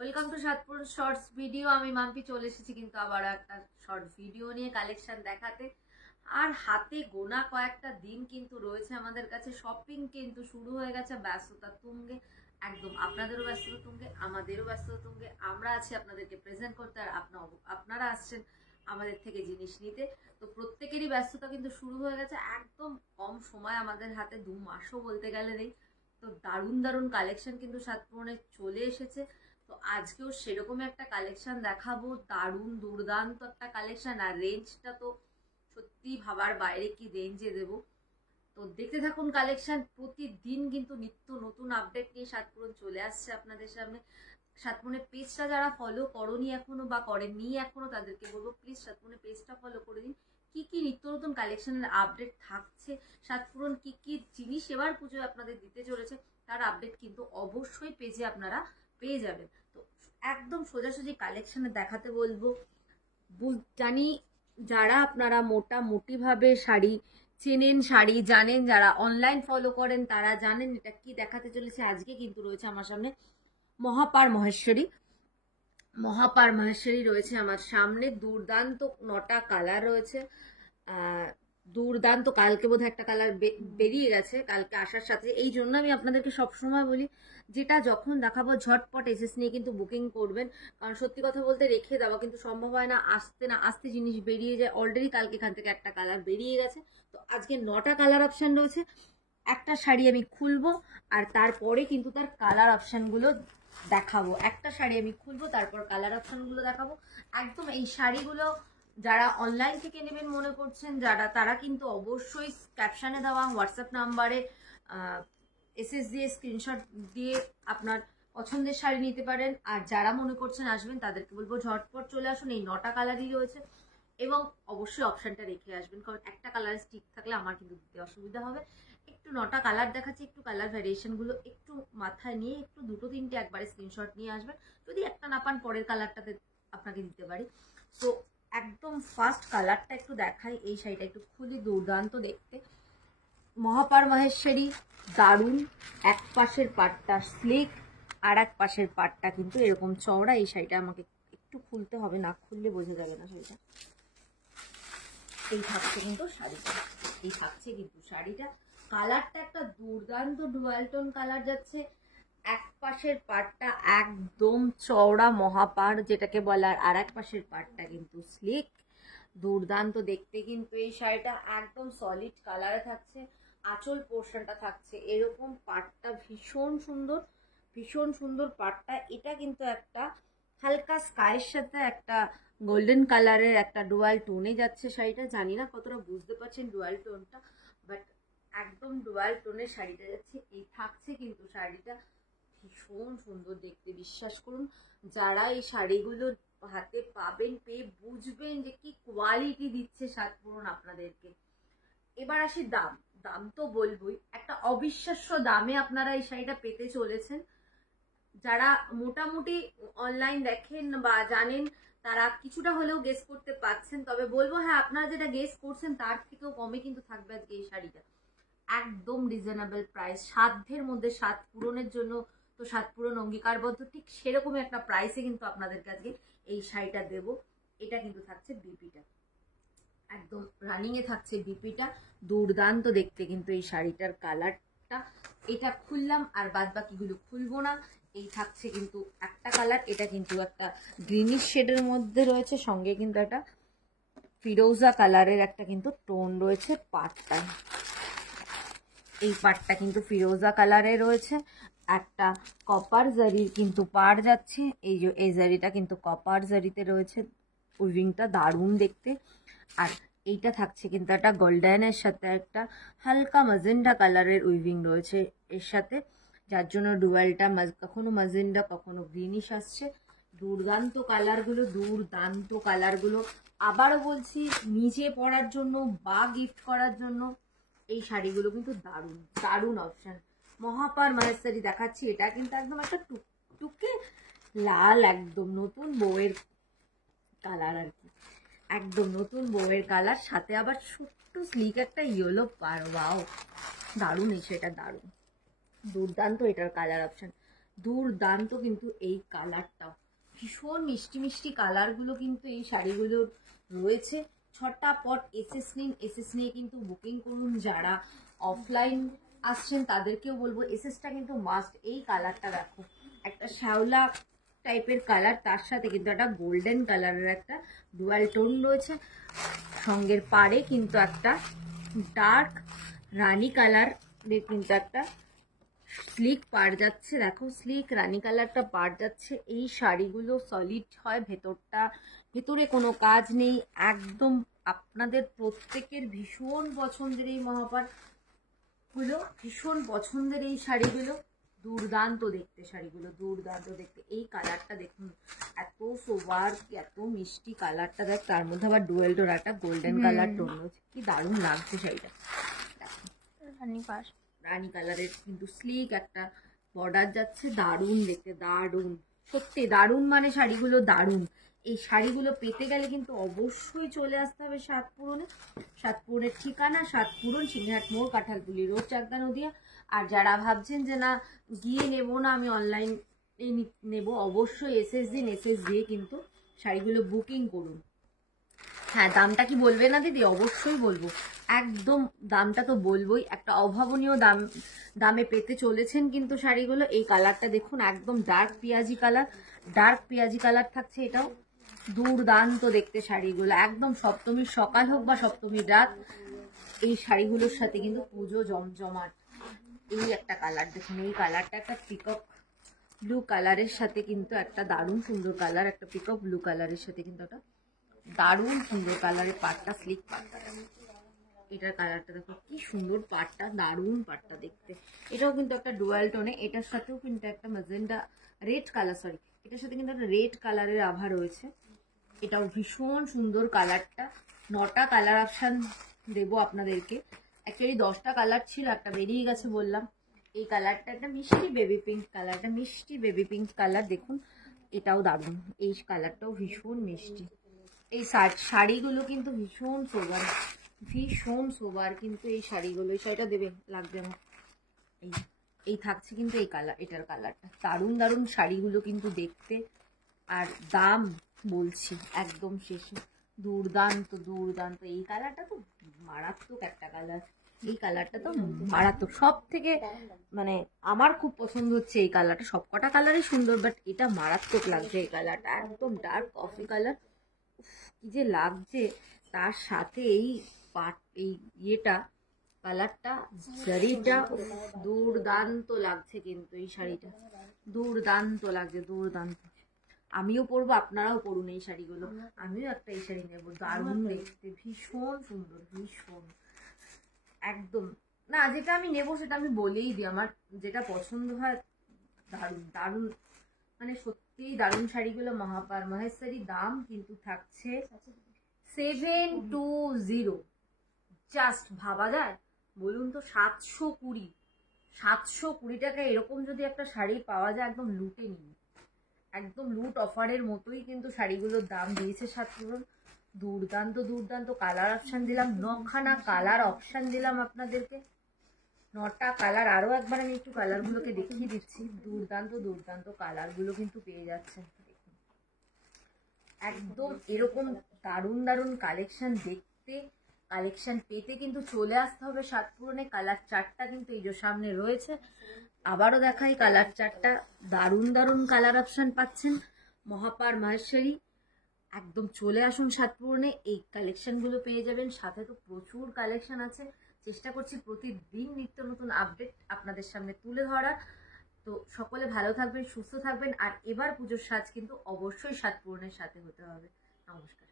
Welcome to Satpur shorts video. আমি মাম্পি চলে এসেছি কিন্তু আবার একটা শর্ট ভিডিও নিয়ে কালেকশন দেখাতে। আর হাতে গোনা কয়েকটা দিন কিন্তু রয়েছে আমাদের কাছে। শপিং কিন্তু শুরু হয়ে গেছে ব্যস্ততা তুঙ্গে, একদম আপনাদেরও ব্যস্ততা তুঙ্গে, আমাদেরও ব্যস্ততা তুঙ্গে। আমরা আছি আপনাদেরকে প্রেজেন্ট করতে, আর আপনারা আসছেন আমাদের থেকে জিনিস নিতে। তো প্রত্যেকেরই ব্যস্ততা কিন্তু শুরু হয়ে গেছে। একদম কম সময় আমাদের হাতে, 2 মাসও বলতে গেলে নেই। তো দারুণ দারুণ কালেকশন কিন্তু সাতপুরে চলে এসেছে। তো আজকেও সেরকমই একটা কালেকশন দেখাবো, দারুণ দুর্দান্ত একটা কালেকশন। আর রেঞ্জটা তো সত্যি ভাবার বাইরে কি রেঞ্জে দেবো। তো দেখতে থাকুন কালেকশন। প্রতিদিন কিন্তু নিত্য নতুন আপডেট নিয়ে সাতপুরন চলে আসছে আপনাদের সামনে। সাতপুরনের পেজটা যারা ফলো করনি এখনো বা করেননি এখনো, তাদেরকে বলবো প্লিজ সাতপুরনের পেজটা ফলো করে দিন। কি কি নিত্য নতুন কালেকশনের আপডেট থাকছে, সাতপুরন কি কি জিনিস এবার পুজোয় আপনাদের দিতে চলেছে, তার আপডেট কিন্তু অবশ্যই পেজে আপনারা পেয়ে যাবেন। তো একদম সোজাসুজি কালেকশনে দেখাতে বলবো। জানি যারা আপনারা মোটামুটি ভাবে শাড়ি চেনেন, শাড়ি জানেন, যারা অনলাইন ফলো করেন তারা জানেন এটা কি দেখাতে চলেছে। আজকে কিন্তু রয়েছে আমার সামনে মহাপার মহেশ্বরী। মহাপার মহেশ্বরী রয়েছে আমার সামনে। দুর্দান্ত 9টা কালার রয়েছে। দুর্দান্ত। কালকে বোধহয় একটা কালার বেরিয়ে গেছে কালকে আসার সাথে। এই জন্য আমি আপনাদেরকে সবসময় বলি যেটা যখন দেখাবো ঝটপট এসএস নিয়ে কিন্তু বুকিং করবেন। কারণ সত্যি কথা বলতে রেখে দেওয়া কিন্তু সম্ভব হয় না, আসতে জিনিস বেরিয়ে যায়। অলরেডি কালকে এখান থেকে একটা কালার বেরিয়ে গেছে। তো আজকে 9টা কালার অপশন রয়েছে। একটা শাড়ি আমি খুলবো আর তারপরে কিন্তু তার কালার অপশনগুলো দেখাবো। একটা শাড়ি আমি খুলবো, তারপর কালার অপশনগুলো দেখাবো। একদম এই শাড়িগুলো যারা অনলাইন থেকে নেবেন মনে করছেন যারা, তারা কিন্তু অবশ্যই ক্যাপশনে দেওয়া হোয়াটসঅ্যাপ নাম্বারে এসএস দিয়ে স্ক্রিনশট দিয়ে আপনার পছন্দের শাড়ি নিতে পারেন। আর যারা মনে করছেন আসবেন তাদেরকে বলবো ঝটপট চলে আসুন। এই 9টা কালারই রয়েছে এবং অবশ্যই অপশনটা রেখে আসবেন, কারণ একটা কালার স্টিক থাকলে আমার কিন্তু দিতে অসুবিধা হবে। একটু 9টা কালার দেখাচ্ছি, একটু কালার ভ্যারিয়েশন গুলো একটু মাথায় নিয়ে একটু 2-3টে একবারে স্ক্রিনশট নিয়ে আসবেন। যদি একটা না পান পরের কালারটাতে আপনাকে দিতে পারি। তো একদম ফার্স্ট কালারটা একটু দেখাই। এই শাড়িটা একটু খুলি, দুর্দান্ত দেখতে। মহাপার মহেশ্বরী, দারুণ। এক পাশের পাটটা স্লিক, আর এক পাশের পাটটা কিন্তু এরকম চওড়া। এই শাড়িটা আমাকে একটু খুলতে হবে, না খুললে বোঝা যাবে না শাড়িটা। এই থাকছে কিন্তু শাড়িটা, এই থাকছে কিন্তু শাড়িটা। কালারটা একটা দুর্দান্ত ডুয়াল টোন কালার যাচ্ছে। এক পাশের পাটটা একদম চওড়া মহাপার যেটাকে বলার, আর এক পাশের পাটটা কিন্তু স্লিক। দুর্দান্ত দেখতে কিন্তু এই শাড়িটা একদম সলিড কালারে থাকছে। আঁচল পোর্শনটা থাকছে এরকম। পাটটা ভীষণ সুন্দর, ভীষণ সুন্দর পাটটা। এটা কিন্তু একটা হালকা স্কাইয়ের সাথে একটা গোল্ডেন কালারের একটা ডুয়াল টোনে যাচ্ছে শাড়িটা। জানি না কতটা বুঝতে পারছেন ডুয়াল টোনটা, বাট একদম ডুয়াল টোনের শাড়িটা যাচ্ছে। এই থাকছে কিন্তু শাড়িটা ভীষণ সুন্দর দেখতে। বিশ্বাস করুন, যারা এই শাড়িগুলো হাতে পাবেন, পেয়ে বুঝবেন যে কি কোয়ালিটি দিচ্ছে সাতপুরন আপনাদেরকে। এবার আসি দাম। দাম তো বলবোই, একটা অবিশ্বাস্য দামে আপনারা এই শাড়িটা পেতে চলেছেন। যারা মোটামুটি অনলাইন দেখেন বা জানেন তারা কিছুটা হলেও গেস করতে পারছেন। তবে বলবো হ্যাঁ, আপনারা যেটা গেস করছেন তার থেকেও কমে কিন্তু থাকবে আজকে এই শাড়িটা। একদম রিজনেবল প্রাইস, সাধ্যের মধ্যে। সাত পূরণের জন্য তো সাত পূরণ অঙ্গীকারবদ্ধ, ঠিক সেরকমই একটা প্রাইসে কিন্তু আপনাদের কাছে এই শাড়িটা দেব। এটা কিন্তু থাকছে বিপিটা, একদম রানিং এ থাকছে বিপিটা। দুর্দান্ত দেখতে কিন্তু এই শাড়িটার কালারটা। এটা খুললাম আর বাদ বাকিগুলো খুলবো না। এই থাকছে কিন্তু একটা কালার, এটা কিন্তু একটা গ্রিনিশ শেডের মধ্যে রয়েছে, সঙ্গে কিন্তু একটা ফিরোজা কালারের একটা কিন্তু টোন রয়েছে পাটটায়। এই পাটটা কিন্তু ফিরোজা কালারে রয়েছে। একটা কপার জারির কিন্তু পাড় যাচ্ছে। এই যে এই জারিটা কিন্তু কপার জারিতে রয়েছে। উইভিংটা দারুণ দেখতে। আর এইটা থাকছে কিন্তু একটা গোল্ডেনের সাথে একটা হালকা মাজেন্ডা কালারের উইভিং রয়েছে এর সাথে, যার জন্য ডুয়ালটা কখনো মাজেন্ডা কখনো গ্রিনিশ আসছে। দুর্দান্ত কালারগুলো, দুর্দান্ত কালারগুলো। আবারও বলছি, নিজে পরার জন্য বা গিফট করার জন্য এই শাড়িগুলো কিন্তু দারুণ দারুণ অপশন। মহাপার মহেশ্বরী দেখাচ্ছি। এটা কিন্তু একদম একটা টুকটুকে লাল, একদম নতুন বউয়ের কালার আর কি, একদম নতুন বউয়ের কালার। সাথে আবার ছোট্ট স্লিক একটা ইয়েলো পার। ওয়াও, দারুণ। এই সেটা দারুণ, দুর্দান্ত এটার কালার অপশন। দুর্দান্ত কিন্তু এই কালারটাও, ভীষণ মিষ্টি মিষ্টি কালারগুলো কিন্তু এই শাড়িগুলোর রয়েছে। ছটাপট এসএস নিন, এসএস নিয়ে কিন্তু বুকিং করুন। যারা অফলাইন আসছেন তাদেরকেও বলবো এসএসটা কিন্তু মাস্ট। এই কালারটা দেখো, একটা শ্যাওলা টাইপের কালার, তার সাথে কিন্তু একটা গোল্ডেন কালারের একটা ডুয়াল টোন রয়েছে। সঙ্গের পাড়ে কিন্তু একটা ডার্ক রানী কালার কিন্তু একটা স্লিক পাড় যাচ্ছে। দেখো স্লিক রানী কালারটা পাড় যাচ্ছে। এই শাড়িগুলো সলিড হয়, ভেতরে কোনো কাজ নেই, একদম আপনাদের প্রত্যেকের ভীষণ পছন্দের এই মহাপার গুলো, ভীষণ পছন্দের এই শাড়িগুলো। দুর্দান্ত দেখতে শাড়িগুলো, দুর্দান্ত দেখতে। এই কালারটা দেখুন, এত সোবার, এত মিষ্টি কালারটা দেখ, তার মধ্যে আবার ডুয়েল টোন একটা গোল্ডেন কালার টোন রয়েছে, কি দারুণ লাগছে শাড়িটা। রানী কালারের কিন্তু স্লিক একটা বর্ডার যাচ্ছে, দারুণ দেখতে, দারুণ, সত্যি দারুণ, মানে শাড়িগুলো দারুণ। এই শাড়িগুলো পেতে গেলে কিন্তু অবশ্যই চলে আসতে হবে সাতপুরনে। সাতপুরের ঠিকানা সাতপুরন, সিংহাট মোড়, কাঁঠালপুলি রোড, চাকদা, নদিয়া। আর যারা ভাবছেন যে না গিয়ে নেবো না, আমি অনলাইন নেব, অবশ্যই এসএস দিন, এসএস দিয়ে কিন্তু শাড়িগুলো বুকিং করুন। হ্যাঁ, দামটা কি বলবে না দিদি? অবশ্যই বলবো, একদম দামটা তো বলবোই। একটা অভাবনীয় দামে পেতে চলেছেন কিন্তু শাড়িগুলো। এই কালারটা দেখুন, একদম ডার্ক পেঁয়াজি কালার, ডার্ক পেঁয়াজি কালার থাকছে, এটাও দুর্দান্ত দেখতে শাড়িগুলো। একদম সপ্তমীর সকাল হোক বা সপ্তমীর রাত, এই শাড়িগুলোর সাথে কিন্তু পুজো জমজমাট। এই একটা কালার দেখুন, এই কালারটা একটা পিকক ব্লু কালারের সাথে কিন্তু একটা দারুণ সুন্দর কালার, একটা পিকক ব্লু কালারের সাথে কিন্তু একটা দারুণ সুন্দর কালারের পাটটা, স্লিক পাটটা। এটার কালারটা দেখো কি সুন্দর, পাটটা দারুণ, পাটটা দেখতে। এটাও কিন্তু একটা ডুয়াল টোনে, এটার সাথেও কিন্তু একটা ম্যাজেন্ডা রেড কালার, সরি এটার সাথে কিন্তু একটা রেড কালারের আভা রয়েছে। এটাও ভীষণ সুন্দর কালারটা। 9টা কালার অপশান দেবো আপনাদেরকে, অ্যাকচুয়ালি 10টা কালার ছিল, একটা বেরিয়ে গেছে বললাম। এই কালারটা একটা মিষ্টি বেবি পিঙ্ক কালার, একটা মিষ্টি বেবি পিঙ্ক কালার দেখুন, এটাও দারুণ। এই কালারটাও ভীষণ মিষ্টি। এই শাড়িগুলো কিন্তু ভীষণ সোবার, ভীষণ সোবার কিন্তু এই শাড়িগুলো। এই শাড়িটা দেবে, লাগবে আমার। এই থাকছে কিন্তু এই কালার, এটার কালারটা দারুণ দারুণ শাড়িগুলো কিন্তু দেখতে। আর দাম বলছি একদম শেষে, দুর্দান্ত দুর্দান্ত। এই কালারটা তো মারাত্মক একটা কালার, এই কালারটা তো মারাত্মক, সব থেকে মানে আমার খুব পছন্দ হচ্ছে এই কালারটা। সব কটা কালারই সুন্দর, বাট এটা মারাত্মক লাগছে এই কালারটা, একদম ডার্ক কফি কালার, কি যে লাগছে। তার সাথে এই এই ইয়েটা, কালারটা, শাড়িটা দুর্দান্ত লাগছে কিন্তু এই শাড়িটা, দুর্দান্ত লাগছে, দুর্দান্ত। আমিও পরবো, আপনারাও পরুন এই শাড়িগুলো। আমিও একটা এই শাড়ি নেবো, দারুণ দেখতে, ভীষণ সুন্দর, ভীষণ একদম। না, যেটা আমি নেবো সেটা আমি বলেই দিই, আমার যেটা পছন্দ হয়। দারুণ দারুণ, মানে সত্যিই দারুণ শাড়িগুলো। মহেশ্বরী দাম কিন্তু থাকছে 720। জাস্ট ভাবা যায়? বলুন তো, 720, 720 টাকা এরকম যদি একটা শাড়ি পাওয়া যায়, একদম লুটে নিন, একদম লুট অফারের মতোই কিন্তু শাড়িগুলোর দাম দিয়েছে সাতপুরন। দুর্দান্ত দুর্দান্ত কালার অপশান দিলাম, 9খানা কালার অপশান দিলাম আপনাদেরকে, 9টা কালার। আরো একবার আমি একটু কালারগুলোকে দেখিয়ে দিচ্ছি, দুর্দান্ত দুর্দান্ত কালারগুলো কিন্তু পেয়ে যাচ্ছেন। একদম এরকম দারুণ দারুণ কালেকশন দেখতে, কালেকশন পেতে কিন্তু চলে আসতে হবে সাতপুরনে। কালার চারটা কিন্তু এই যে সামনে রয়েছে, আবারও দেখাই কালার চারটা, দারুণ দারুণ কালার অপশন পাচ্ছেন মহাপার মহেশ্বরী। একদম চলে আসুন সাতপুরনে, এই কালেকশনগুলো পেয়ে যাবেন। সাথে তো প্রচুর কালেকশন আছে, চেষ্টা করছি প্রতিদিন নিত্য নতুন আপডেট আপনাদের সামনে তুলে ধরার। তো সকলে ভালো থাকবেন, সুস্থ থাকবেন। আর এবার পুজোর সাজ কিন্তু অবশ্যই সাতপুরনের সাথে হতে হবে। নমস্কার।